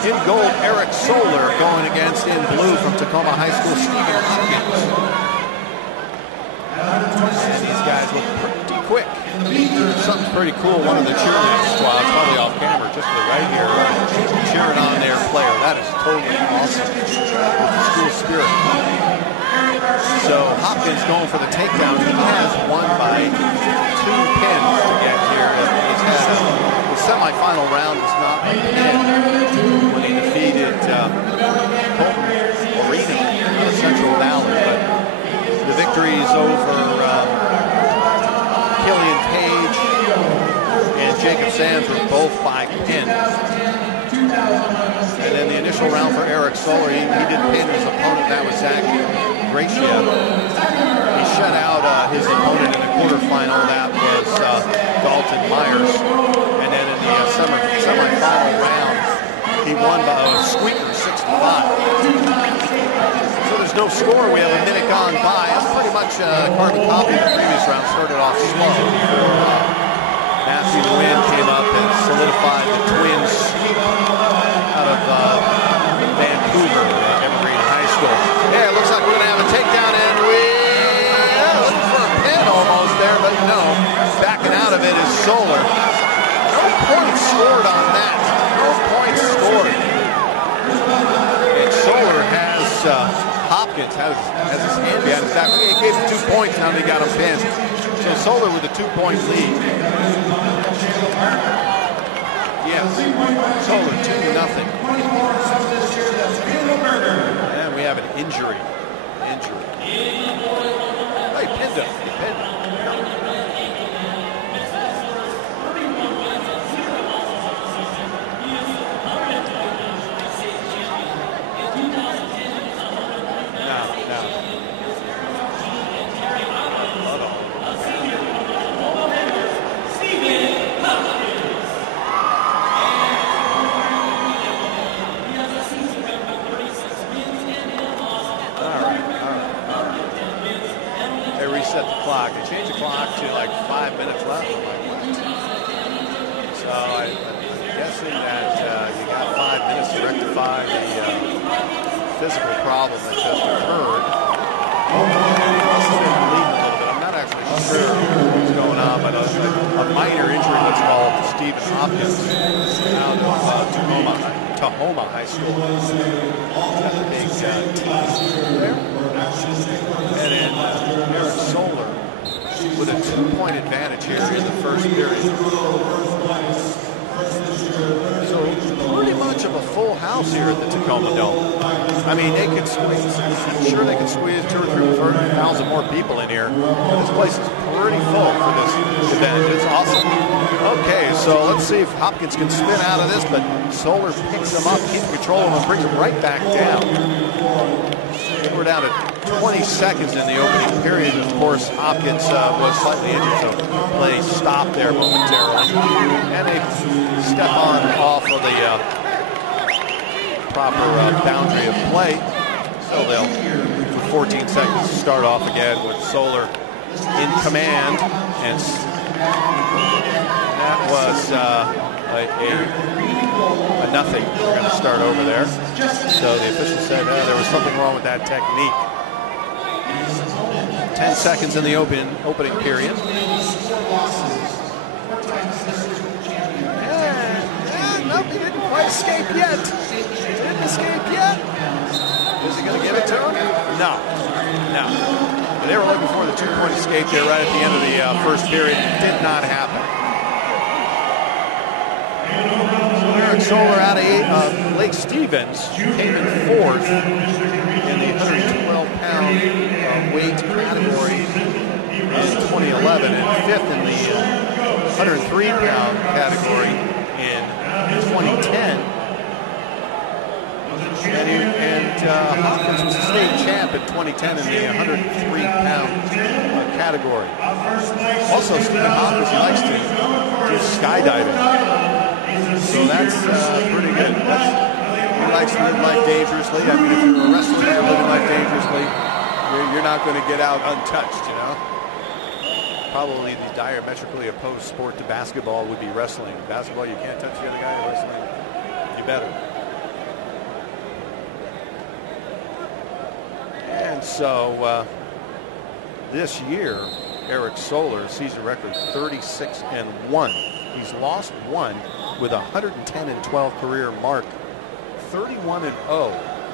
In gold, Eric Soler going against in blue from Tacoma High School, Stephen Hopkins. And these guys look pretty quick. Something's pretty cool. One of the cheerleading squads, probably off camera, just to the right here, cheering on their player. That is totally awesome. The school spirit. So Hopkins going for the takedown. He has won by 2 pins to get here. He's had the semifinal round was not a pin when he defeated Central Valley, but the victories over Killian Page and Jacob Sands were both by pin. And then the initial round for Eric Soler, he did pin his opponent. That was Zach Grachiev. He shut out his opponent in the quarterfinal. That was Dalton Myers. And then in the semifinal round, he won by a squeaker 6-5. So there's no score. We have a minute gone by. It's pretty much carbon copy of the previous round. Started off slow before Matthew Nguyen came up and solidified the Twins out of Vancouver, Evergreen High School. Yeah, it looks like we're going to have a takedown, and looking for a pin almost there, but no. Backing out of it is Soler. No points scored on that. No points scored. And Soler has Hopkins has his hand behind his back. He gave him 2 points, now they got him pinned. So Soler with a 2-point lead. Yes, Soler 2-0. And we have an injury. Hey, pinned him. He pinned him. Set the clock. They changed the clock to like 5 minutes left. I'm like, what? So I'm guessing that you got 5 minutes to rectify the physical problem that just occurred. I'm not actually sure what's going on, but a minor injury, let's call it, to Stephen Hopkins out of Tahoma High School. Got the big team there. And then Eric Soler with a 2-point advantage here in the first period. So pretty much of a full house here at the Tacoma Dome. I mean, they could squeeze, I'm sure they could squeeze 2,000 or 3,000 more people in here. This place is pretty full for this event. It's awesome. Okay, so let's see if Hopkins can spin out of this, but Soler picks him up, keeps control of him, and brings him right back down. We're down to 20 seconds in the opening period. Of course, Hopkins was slightly injured, so play stopped there momentarily. And they step on off of the proper boundary of play. So they'll, for 14 seconds, start off again with Soler in command. And that was a nothing. We're going to start over there. So the official said there was something wrong with that technique. 10 seconds in the opening period. Nope, he didn't quite escape yet. Didn't escape yet. Is he going to give it to him? No. But they were looking for the 2-point escape there right at the end of the first period. It did not happen. Eric Soler out of Lake Stevens came in 4th in the 112-pound weight category in 2011 and 5th in the 103-pound category in 2010. And Hopkins was the state champ in 2010 in the 103-pound category. Also, Stephen Hopkins, he likes to do skydiving. So that's pretty good. He likes to live life dangerously. I mean, if you're a wrestler and you're living life dangerously, you're not going to get out untouched, you know? Probably the diametrically opposed sport to basketball would be wrestling. Basketball, you can't touch the other guy. Wrestling, you better. And so this year, Eric Soler, season record 36-1. He's lost one with 110-12 career mark. 31-0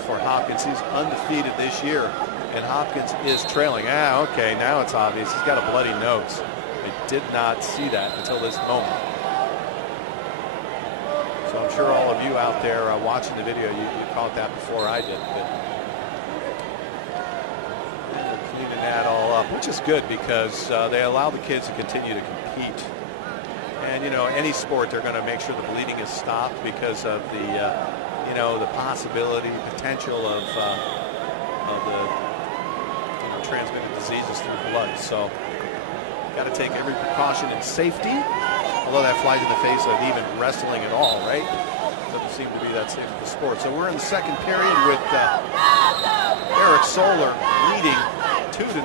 for Hopkins. He's undefeated this year, and Hopkins is trailing. Okay, now it's obvious. He's got a bloody nose. I did not see that until this moment. So I'm sure all of you out there watching the video, you caught that before I did. But they're cleaning that all up, which is good because they allow the kids to continue to compete. And, you know, any sport, they're going to make sure the bleeding is stopped because of the, you know, the possibility, potential of the, you know, transmitted diseases through blood. So, got to take every precaution in safety. Although that flies in the face of even wrestling at all, right? Doesn't seem to be that safe of the sport. So we're in the second period with Eric Soler leading 2-0.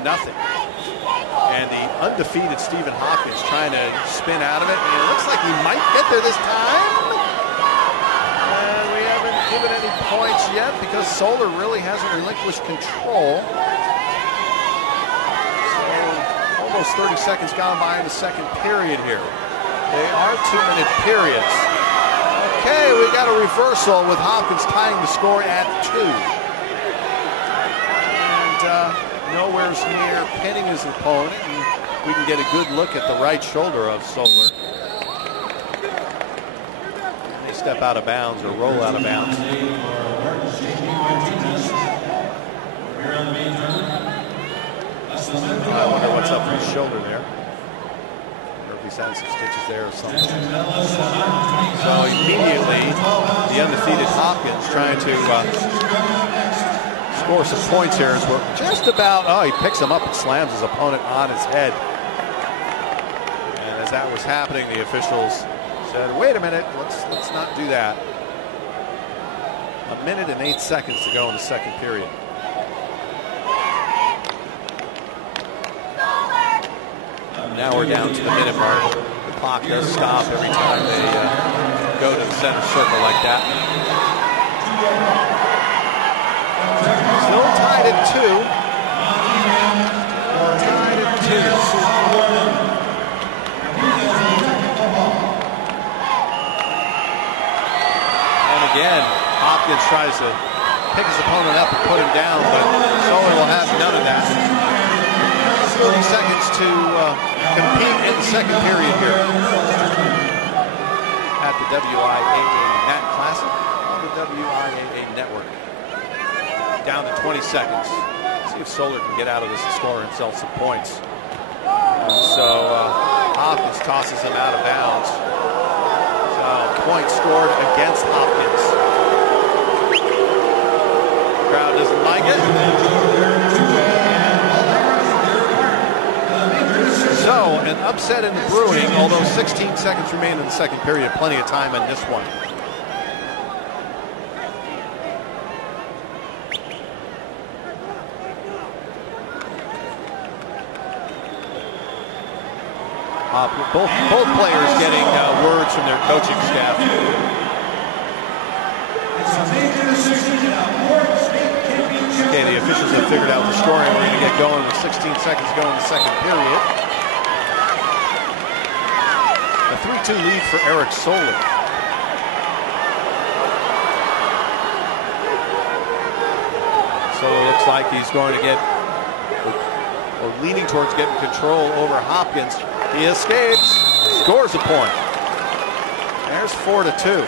And the undefeated Stephen Hopkins trying to spin out of it. And it looks like he might get there this time. And we haven't given any points yet because Soler really hasn't relinquished control. So almost 30 seconds gone by in the second period here. They are 2-minute periods. Okay, we got a reversal with Hopkins tying the score at 2. And nowhere's near pinning his opponent, and we can get a good look at the right shoulder of Soler. They step out of bounds or roll out of bounds. I wonder what's up with his shoulder there. He's had some stitches there or something. So immediately, the undefeated Hopkins trying to score some points here as we're just about, he picks him up and slams his opponent on his head. And as that was happening, the officials said, wait a minute, let's not do that. 1 minute and 8 seconds to go in the second period. Now we're down to the minute mark. The clock does stop every time they go to the center circle like that. Still tied at 2. Tied at 2. And again, Hopkins tries to pick his opponent up and put him down, but Soler will have none of that. 30 seconds to compete in the second period here at the WIAA Mat Classic on the WIAA Network. Down to 20 seconds. See if Soler can get out of this and score himself some points. And so Hopkins tosses him out of bounds. So point scored against Hopkins. The crowd doesn't like it. So, an upset in the brewing, although 16 seconds remain in the second period. Plenty of time on this one. Both players getting words from their coaching staff. Okay, the officials have figured out the scoring. We're going to get going with 16 seconds to go in the second period. A 3-2 lead for Eric Soler. Soler looks like he's going to get, or leaning towards getting control over Hopkins. He escapes, scores a point. There's 4-2.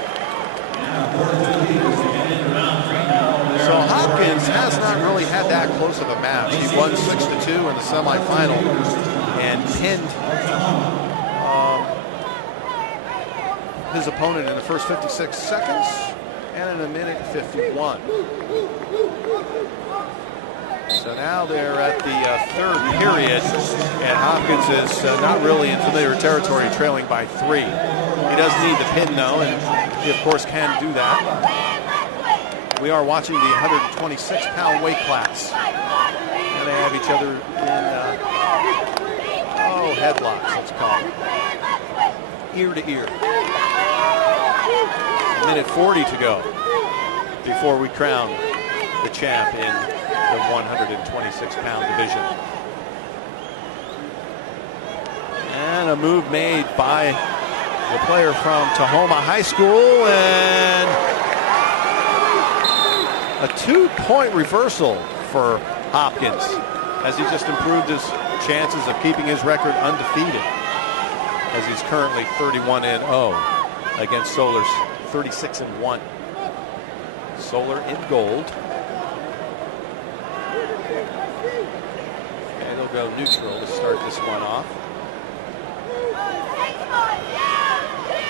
So Hopkins has not really had that close of a match. He won 6-2 in the semifinal and pinned his opponent in the first 56 seconds and in a minute 51. So now they're at the third period, and Hopkins is not really in familiar territory, trailing by 3. He does need the pin, though, and he, of course, can do that. We are watching the 126-pound weight class, and they have each other in, headlocks, let's call it. Ear to ear. A minute 40 to go before we crown the champ in the 126-pound division. And a move made by the player from Tahoma High School, and a 2-point reversal for Hopkins as he just improved his chances of keeping his record undefeated, as he's currently 31-0 against Solar's 36-1. Solar in gold. And they'll go neutral to start this one off.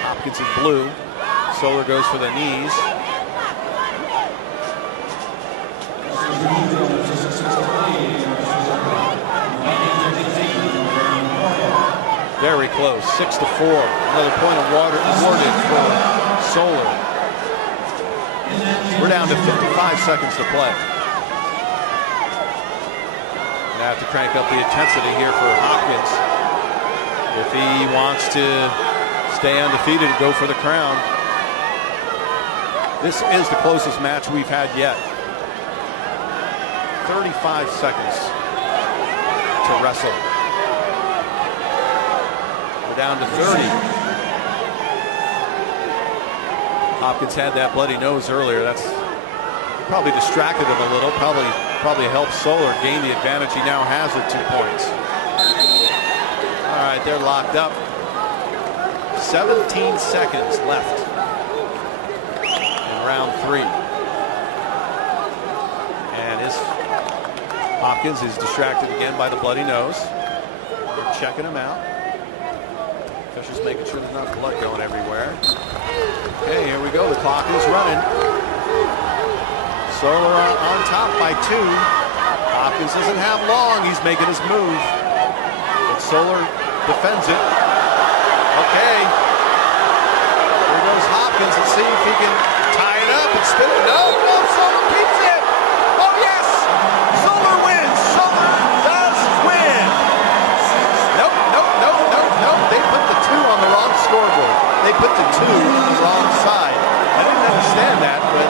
Hopkins in blue. Solar goes for the knees. Very close, 6-4. Another point awarded for Solar. We're down to 55 seconds to play. Gonna have to crank up the intensity here for Hopkins if he wants to stay undefeated and go for the crown. This is the closest match we've had yet. 35 seconds to wrestle. We're down to 30. Hopkins had that bloody nose earlier. That's probably distracted him a little. Probably helped Solar gain the advantage he now has at 2 points. All right, they're locked up. 17 seconds left in round 3. And Hopkins is distracted again by the bloody nose. They're checking him out. Officials making sure there's not blood going everywhere. Okay, here we go. The clock is running. Solar on top by 2. Hopkins doesn't have long. He's making his move. But Solar defends it. Okay. Here goes Hopkins. Let's see if he can tie it up and spin it. No, Solar keeps it. Oh, yes. Solar wins. Solar does win. Nope. They put the 2 on the wrong scoreboard. They put the 2 on the wrong side. I didn't understand that, but.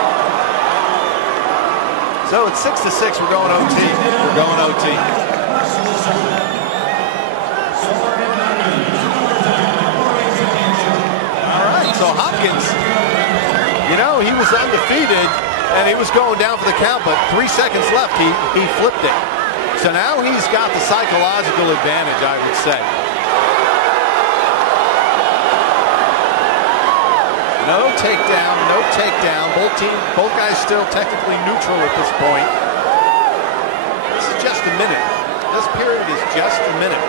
So it's 6-6. We're going OT. We're going OT. So Hopkins, he was undefeated and he was going down for the count, but 3 seconds left, he flipped it. So now he's got the psychological advantage, I would say. No takedown. Both guys still technically neutral at this point. This is just a minute. This period is just a minute.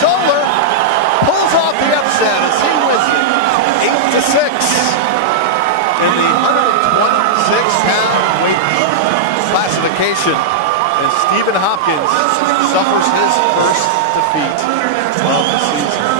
Solar pulls off the upset as he wins it 8-6 in the 126-pound weight classification. And Stephen Hopkins suffers his first defeat of the season.